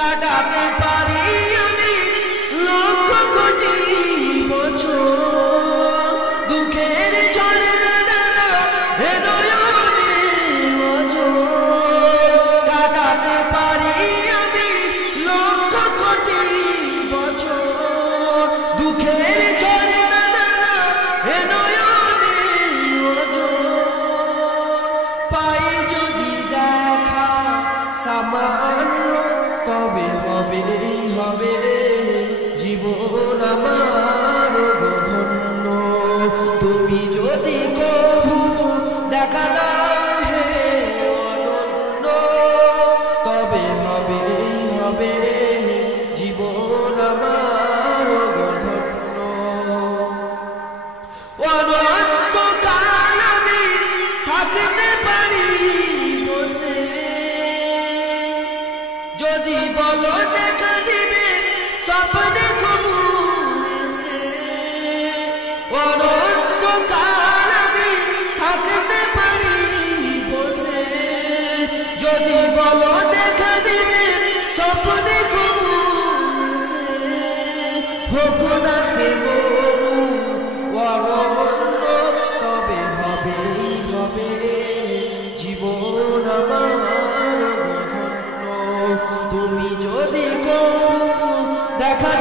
কাটাতে পারি আমি লক্ষ কোটি বছর দুঃখের ঝড়ে এ নয়নে ওঝর কাটাতে পারি আমি লক্ষ কোটি বছর দুঃখের ঝড়ে এ নয়নে ওঝর পাই যদি দেখা সামান্য তবে হবে হবে জীবন আমার ধন্য তুমি যদি কবু দেখা দাও হে অনন্য তবে হবে হবে জীবন আমার ধন্য অনন্তকাল আমি থাকতে পারি বসে যদি বলো দেখা দিবে স্বপ্নে কবু এসে অনন্তকাল আমি থাকতে পারি বসে যদি বলো দেখা দিবে স্বপ্নে কবু এসে হোক না সে অরণ্য তবে হবে হবে জীবন আমার তুমি যদি দেখা